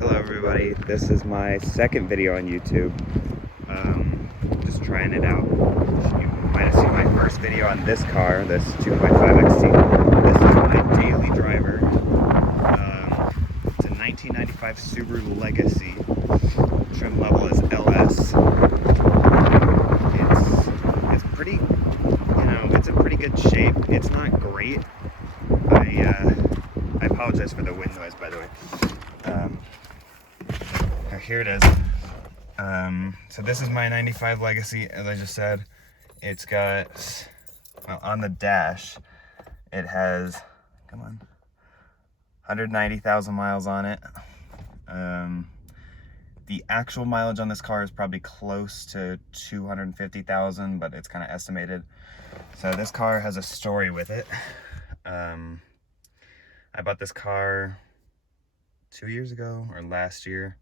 Hello everybody, this is my second video on YouTube. Just trying it out. You might have seen my first video on this car, this 2.5XT. This is my daily driver. It's a 1995 Subaru Legacy. Trim level is LS. It's pretty, it's in pretty good shape. It's not great. I apologize for the wind noise, by the way. Here it is. So this is my 95 Legacy, as I just said. It's got, well, on the dash, it has, 190,000 miles on it. The actual mileage on this car is probably close to 250,000, but it's kind of estimated. So this car has a story with it. I bought this car 2 years ago or last year,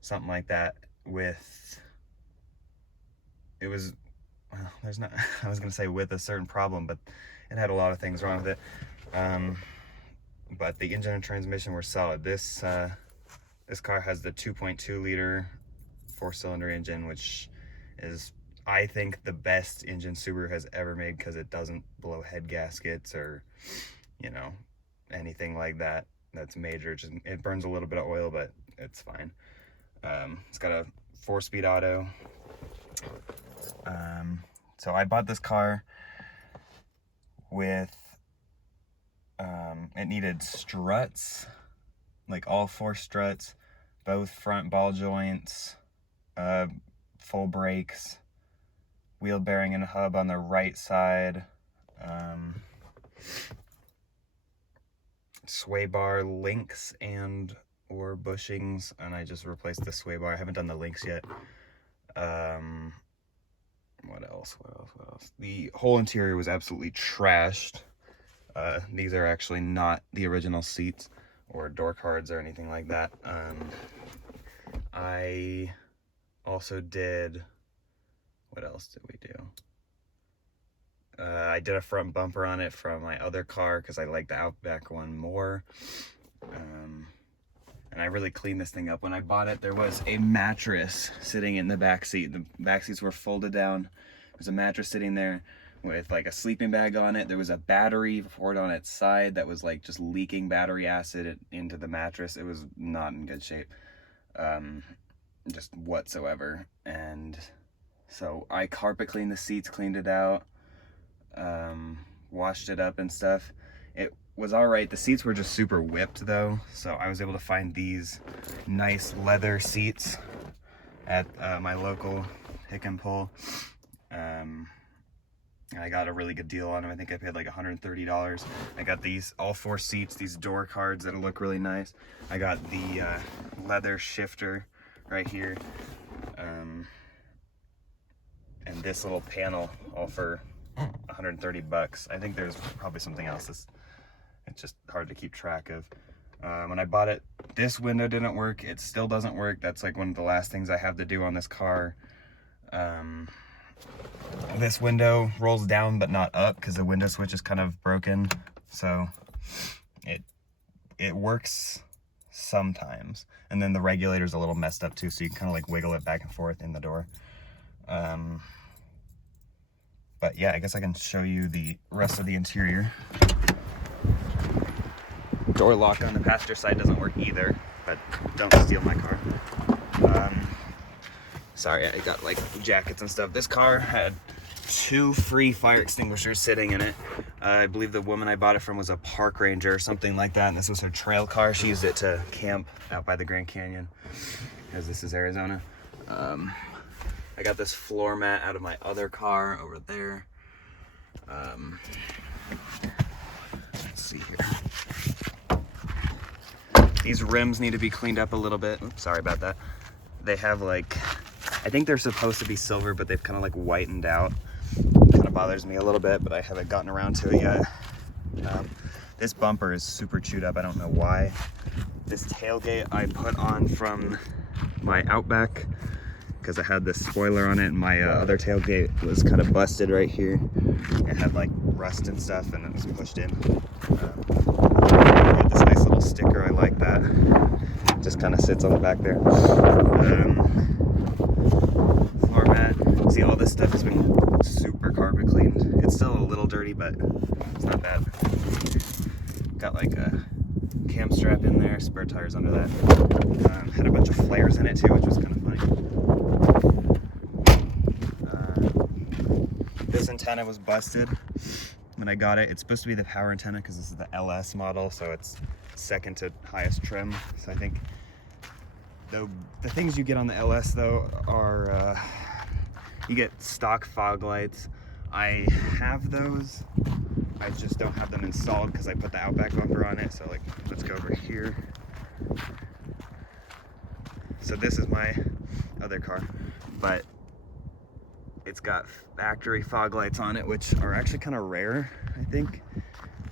something like that. I was gonna say with a certain problem, but it had a lot of things wrong with it. But the engine and transmission were solid. This car has the 2.2 liter 4-cylinder engine, which is, I think, the best engine Subaru has ever made, because it doesn't blow head gaskets or, anything like that that's major. It burns a little bit of oil, but it's fine. It's got a 4-speed auto. So I bought this car with, it needed struts, like all 4 struts, both front ball joints, full brakes, wheel bearing and hub on the right side, sway bar links and or bushings, and I just replaced the sway bar. I haven't done the links yet. What else? The whole interior was absolutely trashed. These are actually not the original seats or door cards or anything like that. I also did, what else did we do? I did a front bumper on it from my other car because I like the Outback one more. And I really cleaned this thing up. When I bought it, there was a mattress sitting in the back seat. The back seats were folded down. There's a mattress sitting there with like a sleeping bag on it. There was a battery poured on its side that was like just leaking battery acid into the mattress. It was not in good shape, just whatsoever. And so I carpet cleaned the seats, cleaned it out, washed it up and stuff. It was all right. The seats were just super whipped though, so I was able to find these nice leather seats at my local pick and pull. I got a really good deal on them. I think I paid like $130. I got these all 4 seats, these door cards that'll look really nice. I got the leather shifter right here, and this little panel, all for $130. I think there's probably something else. It's just hard to keep track of. When I bought it, this window didn't work. It still doesn't work. That's like one of the last things I have to do on this car. This window rolls down but not up because the window switch is kind of broken. So it works sometimes. And then the regulator's a little messed up too, so you can kind of like wiggle it back and forth in the door. But yeah, I guess I can show you the rest of the interior. Door lock on the passenger side doesn't work either, but don't steal my car. Sorry, I got like jackets and stuff. This car had 2 free fire extinguishers sitting in it. I believe the woman I bought it from was a park ranger or something like that, and this was her trail car. She used it to camp out by the Grand Canyon, because this is Arizona. I got this floor mat out of my other car over there. Let's see here. These rims need to be cleaned up a little bit. Oops, sorry about that. They have like, I think they're supposed to be silver, but they've kind of like whitened out. Kind of bothers me a little bit, but I haven't gotten around to it yet. This bumper is super chewed up. I don't know why. This tailgate I put on from my Outback because I had this spoiler on it, and my other tailgate was kind of busted right here. It had like rust and stuff, and it was pushed in. It had this nice little sticker. I like that. just kind of sits on the back there. Floor mat. See, all this stuff has been super carpet cleaned. It's still a little dirty, but it's not bad. Got like a cam strap in there, spare tires under that. Had a bunch of flares in it too, which was kind of funny. This antenna was busted when I got it. It's supposed to be the power antenna because this is the LS model, so it's second to highest trim. So I think the things you get on the LS though are you get stock fog lights. I have those. I just don't have them installed because I put the Outback bumper on it. So like, let's go over here. So this is my other car, but it's got factory fog lights on it, which are actually kind of rare, I think.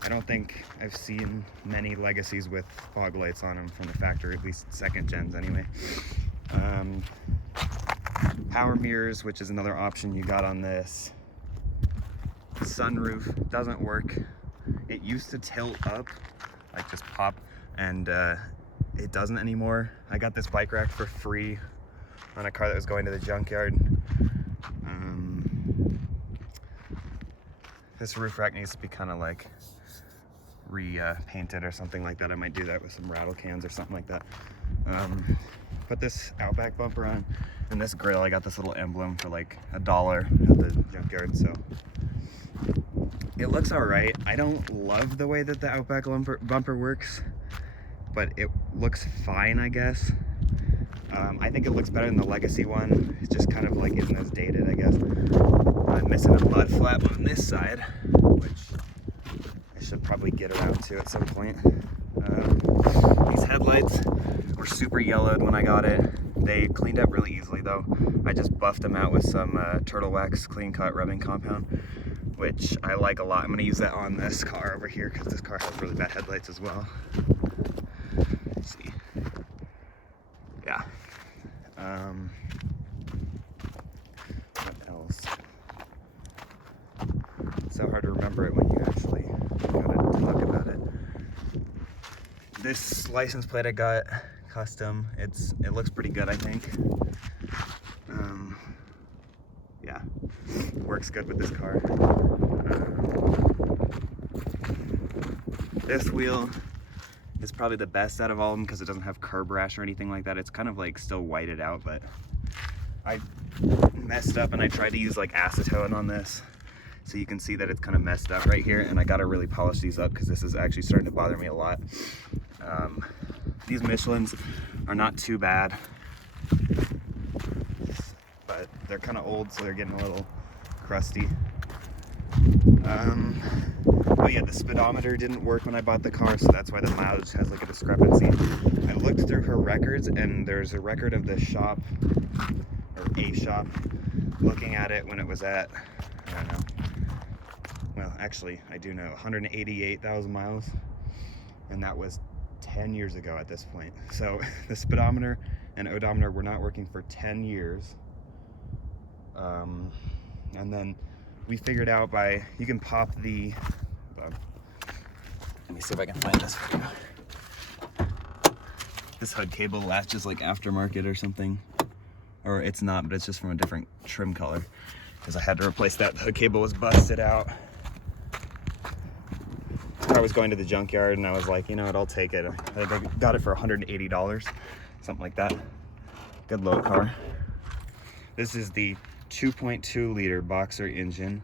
I don't think I've seen many Legacies with fog lights on them from the factory, at least second gens anyway. Power mirrors, which is another option you got on this. Sunroof doesn't work. It used to tilt up, like just pop, and it doesn't anymore. I got this bike rack for free on a car that was going to the junkyard. This roof rack needs to be kind of like painted or something like that. I might do that with some rattle cans or something like that. Put this Outback bumper on, and this grill, I got this little emblem for like $1 at the junkyard, so it looks all right. I don't love the way that the Outback bumper works, but it looks fine, I guess. I think it looks better than the Legacy one. It's just kind of like isn't as dated, I guess. I'm missing a mud flap on this side, which I should probably get around to at some point. These headlights were super yellowed when I got it. They cleaned up really easily though. I just buffed them out with some Turtle Wax clean cut rubbing compound, which I like a lot. I'm gonna use that on this car over here because this car has really bad headlights as well. Let's see. Yeah. What else? It's so hard to remember it when you actually gotta talk about it. This license plate I got custom. It looks pretty good, I think. Yeah, works good with this car. This wheel is probably the best out of all of them because it doesn't have curb rash or anything like that. It's kind of like still whited out, but I messed up and I tried to use like acetone on this. So you can see that it's kind of messed up right here, and I gotta really polish these up because this is actually starting to bother me a lot. These Michelins are not too bad, but they're kind of old, so they're getting a little crusty. Oh yeah, the speedometer didn't work when I bought the car, so that's why the mileage has like a discrepancy. I looked through her records, and there's a record of the shop, or a shop, looking at it when it was at, I don't know, well actually I do know, 188,000 miles, and that was 10 years ago at this point. So the speedometer and odometer were not working for 10 years. And then we figured out by, you can pop the, let me see if I can find this for you. This hood cable latches like aftermarket or something. Or it's not, but it's just from a different trim color. Because I had to replace that. The hood cable was busted out. I was going to the junkyard and I was like, you know what, I'll take it. I got it for $180, something like that. Good low car. This is the 2.2 liter boxer engine.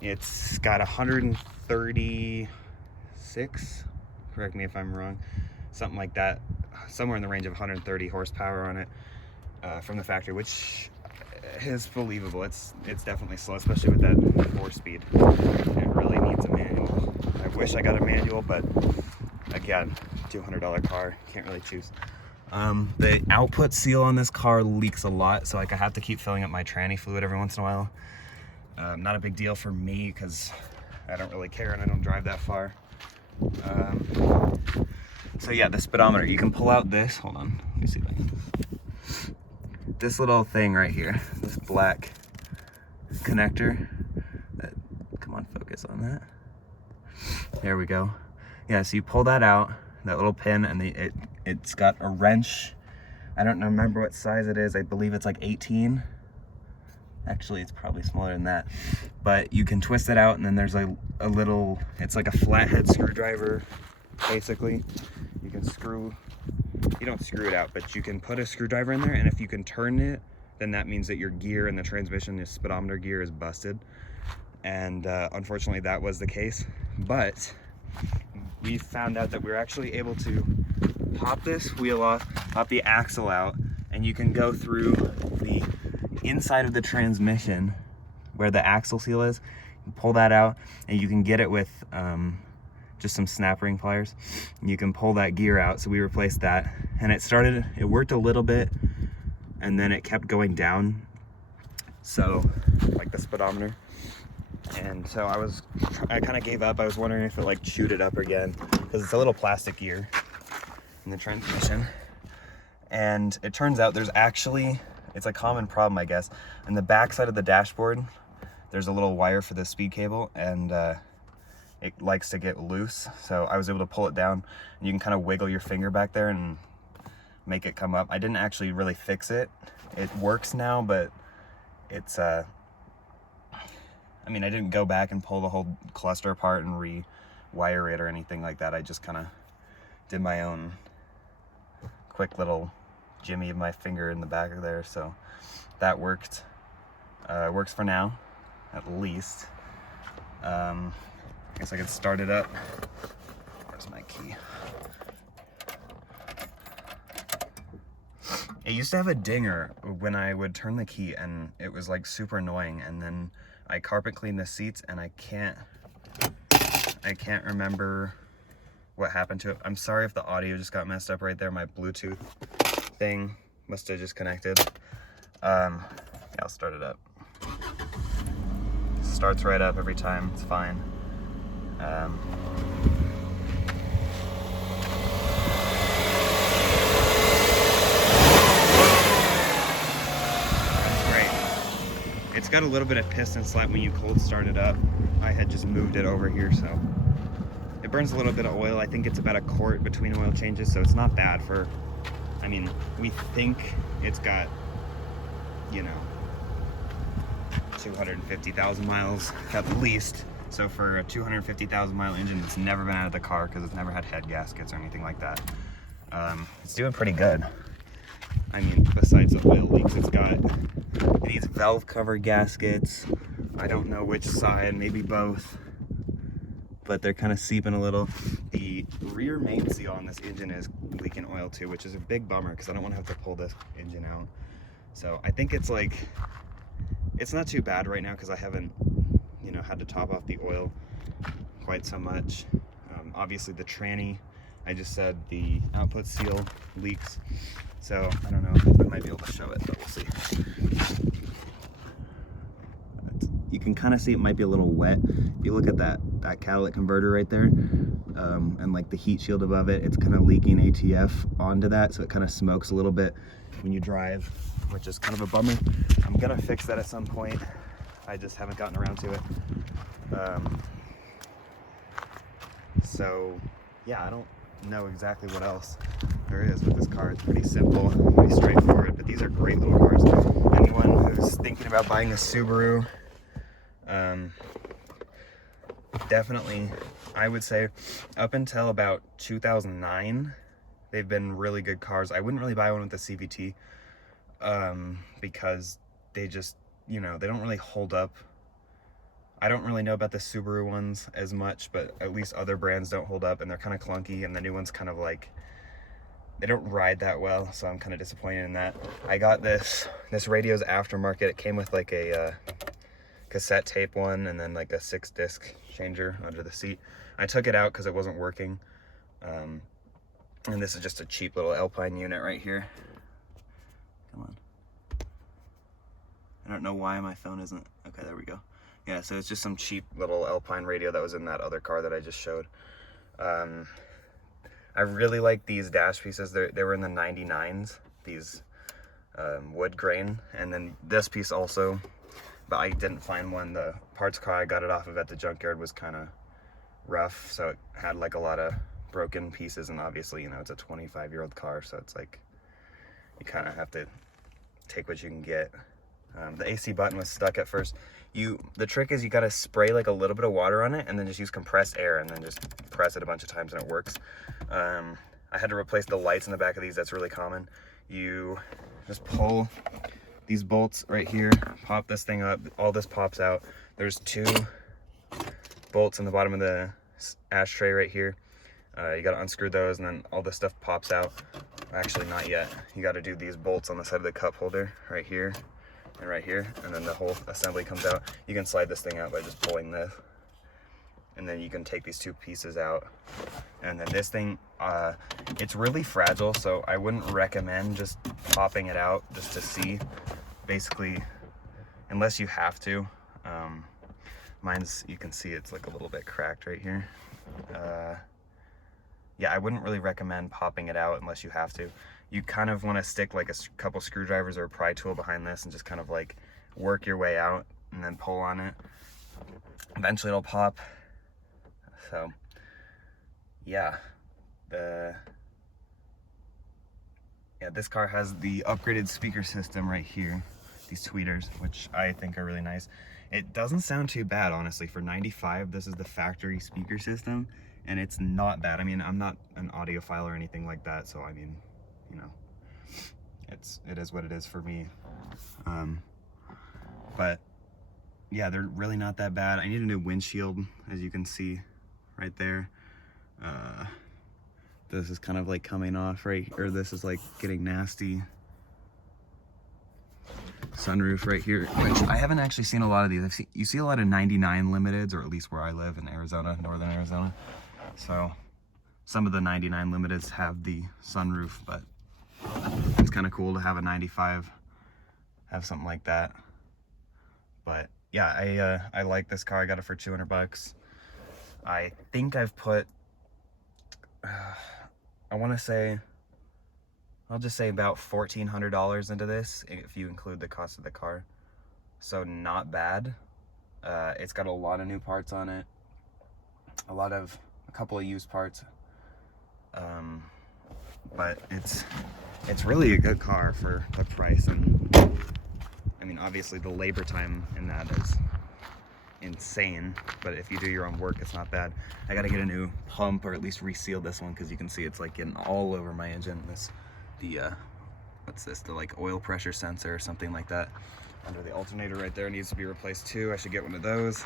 It's got 136, correct me if I'm wrong, something like that, somewhere in the range of 130 horsepower on it from the factory, which is believable. It's definitely slow, especially with that 4-speed. It really needs a manual. I wish I got a manual, but again, $200 car, can't really choose. The output seal on this car leaks a lot, so like I have to keep filling up my tranny fluid every once in a while. Not a big deal for me because I don't really care and I don't drive that far. So yeah, the speedometer, you can pull out this, hold on, let me see if I can. This little thing right here, this black connector, come on, focus on that. There we go. Yeah, so you pull that out, that little pin, and it It's got a wrench. I don't remember what size it is. I believe it's like 18. Actually, it's probably smaller than that. But you can twist it out, and then there's a little, it's like a flathead screwdriver, basically. You can you don't screw it out, but you can put a screwdriver in there, and if you can turn it, then that means that your gear in the transmission, your speedometer gear, is busted. And unfortunately, that was the case. But we found out that we were actually able to pop this wheel off, pop the axle out, and you can go through the inside of the transmission where the axle seal is. You pull that out, and you can get it with just some snap ring pliers. And you can pull that gear out. So we replaced that, and it worked a little bit, and then it kept going down. So, like the speedometer. And so I kind of gave up. I was wondering if it like chewed it up again, because it's a little plastic gear in the transmission. And it turns out it's a common problem, I guess. In the back side of the dashboard, there's a little wire for the speed cable, and it likes to get loose. So I was able to pull it down, and you can kind of wiggle your finger back there and make it come up. I didn't actually really fix it. It works now, but it's I didn't go back and pull the whole cluster apart and rewire it or anything like that. I just kind of did my own quick little jimmy of my finger in the back of there. So that worked. Works for now, at least. I guess I could start it up. Where's my key? It used to have a dinger when I would turn the key, and it was like super annoying. And then I carpet cleaned the seats, and I can't remember what happened to it. I'm sorry if the audio just got messed up right there. My Bluetooth thing must have just connected. Yeah, I'll start it up. Starts right up every time. It's fine. It's got a little bit of piston slap when you cold start it up. I had just moved it over here, so it burns a little bit of oil. I think it's about a quart between oil changes, so it's not bad for, we think it's got, 250,000 miles at least. So for a 250,000 mile engine that's never been out of the car, because it's never had head gaskets or anything like that, it's doing pretty good. Besides the oil leaks, it needs valve cover gaskets. I don't know which side, maybe both, but they're kind of seeping a little. The rear main seal on this engine is leaking oil too, which is a big bummer, because I don't want to have to pull this engine out. So I think it's not too bad right now, because I haven't, had to top off the oil quite so much. Obviously the tranny, I just said the output seal leaks. So I don't know, I might be able to show it, but we'll see. You can kind of see it might be a little wet. If you look at that catalytic converter right there, and like the heat shield above it, it's kind of leaking ATF onto that, so it kind of smokes a little bit when you drive, which is kind of a bummer. I'm gonna fix that at some point. I just haven't gotten around to it. So yeah, I don't know exactly what else there is with this car. It's pretty simple, pretty straightforward, but these are great little cars. Anyone who's thinking about buying a Subaru, definitely, I would say up until about 2009, they've been really good cars. I wouldn't really buy one with the CVT, because they just, they don't really hold up. I don't really know about the Subaru ones as much, but at least other brands don't hold up, and they're kind of clunky, and the new ones kind of they don't ride that well, so I'm kind of disappointed in that. I got this radio's aftermarket. It came with like a cassette tape one, and then like a 6-disc changer under the seat. I took it out because it wasn't working. And this is just a cheap little Alpine unit right here. Come on. I don't know why my phone isn't, okay, there we go. Yeah, so it's just some cheap little Alpine radio that was in that other car that I just showed. I really like these dash pieces. They were in the 99s, these wood grain, and then this piece also, but I didn't find one. The parts car I got it off of at the junkyard was kind of rough, so it had like a lot of broken pieces, and obviously, you know, it's a 25-year-old car, so it's like you kind of have to take what you can get. The AC button was stuck at first. The trick is you got to spray like a little bit of water on it and then just use compressed air and then just press it a bunch of times and it works. I had to replace the lights in the back of these. That's really common. You just pull these bolts right here, pop this thing up, all this pops out. There's 2 bolts in the bottom of the ashtray right here. You got to unscrew those and then all this stuff pops out. Actually, not yet. You got to do these bolts on the side of the cup holder right here and right here, and then the whole assembly comes out. You can slide this thing out by just pulling this, and then you can take these 2 pieces out. And then this thing, it's really fragile, so I wouldn't recommend just popping it out just to see, basically, unless you have to. Mine's, you can see it's like a little bit cracked right here. Yeah, I wouldn't really recommend popping it out unless you have to. You kind of want to stick like a couple screwdrivers or a pry tool behind this and just kind of like work your way out and then pull on it. Eventually it'll pop. So yeah, this car has the upgraded speaker system right here, these tweeters, which I think are really nice. It doesn't sound too bad, honestly. For $95, this is the factory speaker system, and it's not bad. I mean, I'm not an audiophile or anything like that, so I mean, you know, it is what it is for me. But yeah, they're really not that bad. I need a new windshield, as you can see right there. This is kind of like coming off right, or this is like getting nasty. Sunroof right here, which I haven't actually seen a lot of these. You see a lot of 99 limiteds, or at least where I live in Arizona, northern Arizona. So some of the 99 limiteds have the sunroof, but it's kind of cool to have a 95 have something like that. But yeah, I like this car. I got it for $200. I think I've put I'll just say about $1,400 into this if you include the cost of the car. So not bad. It's got a lot of new parts on it, a couple of used parts, but it's really a good car for the price. And I mean, obviously the labor time in that is insane, but if you do your own work, it's not bad. I got to get a new pump, or at least reseal this one, because you can see it's like getting all over my engine. What's this, the like oil pressure sensor or something like that under the alternator right there needs to be replaced too. I should get one of those.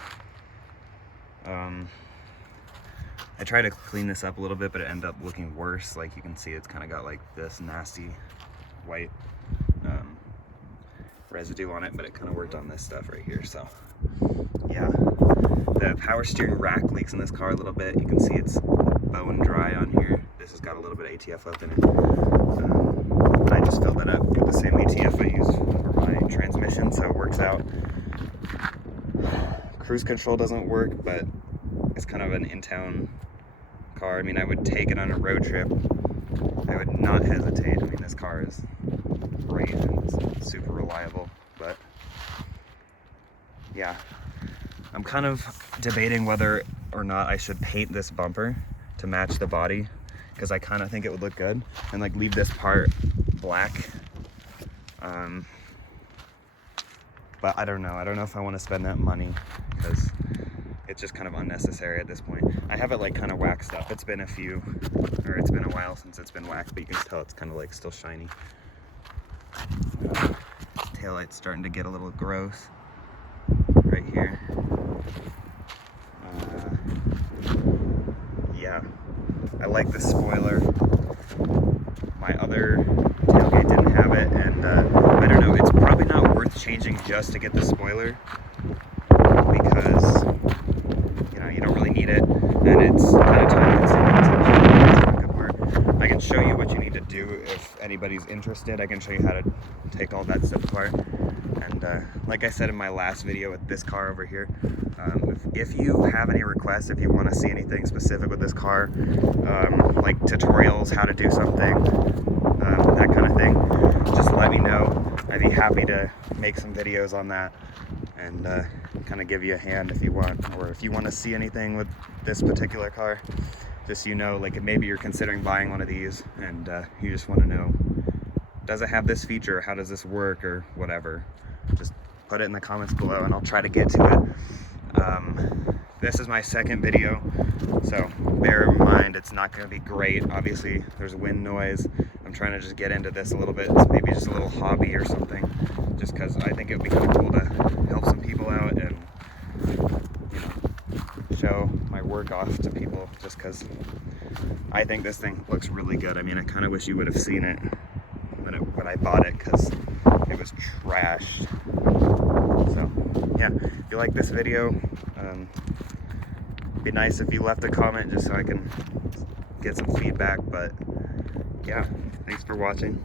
I tried to clean this up a little bit, but it ended up looking worse. Like you can see, it's kind of got like this nasty white residue on it, but it kind of worked on this stuff right here. So yeah, the power steering rack leaks in this car a little bit. You can see it's bone dry on here. This has got a little bit of ATF left in it. But I just filled that up with the same ATF I use for my transmission, so it works out. Cruise control doesn't work, but it's kind of an in-town car. I mean, I would take it on a road trip. I would not hesitate. I mean, this car is great and it's super reliable. But yeah, I'm kind of debating whether or not I should paint this bumper to match the body, because I kind of think it would look good, and like leave this part black. But I don't know if I want to spend that money, because it's just kind of unnecessary at this point. I have it like kind of waxed up. It's been a while since it's been waxed, but you can tell it's kind of like still shiny. Taillight's starting to get a little gross right here. Yeah, I like the spoiler. My other tailgate didn't have it, and I don't know, it's probably not worth changing just to get the spoiler, because you know, you don't really need it, and it's kind of time consuming. I can show you what you need to do if anybody's interested. I can show you how to take all that stuff apart. And like I said in my last video with this car over here, if you have any requests, if you want to see anything specific with this car, like tutorials, how to do something, that kind of thing, just let me know. I'd be happy to make some videos on that and kind of give you a hand if you want, or if you want to see anything with this particular car. just so you know, like if maybe you're considering buying one of these and you just want to know, does it have this feature, how does this work, or whatever, just put it in the comments below and I'll try to get to it. This is my second video, so bear in mind it's not going to be great. Obviously there's wind noise. I'm trying to just get into this a little bit. It's maybe just a little hobby or something, just because I think it would be kind of cool to help some people out and, you know, show my work off to people, just because I think this thing looks really good. I mean, I kind of wish you would have seen it when I bought it, because it was trashed. So yeah, if you like this video, it'd be nice if you left a comment just so I can get some feedback. But yeah, thanks for watching.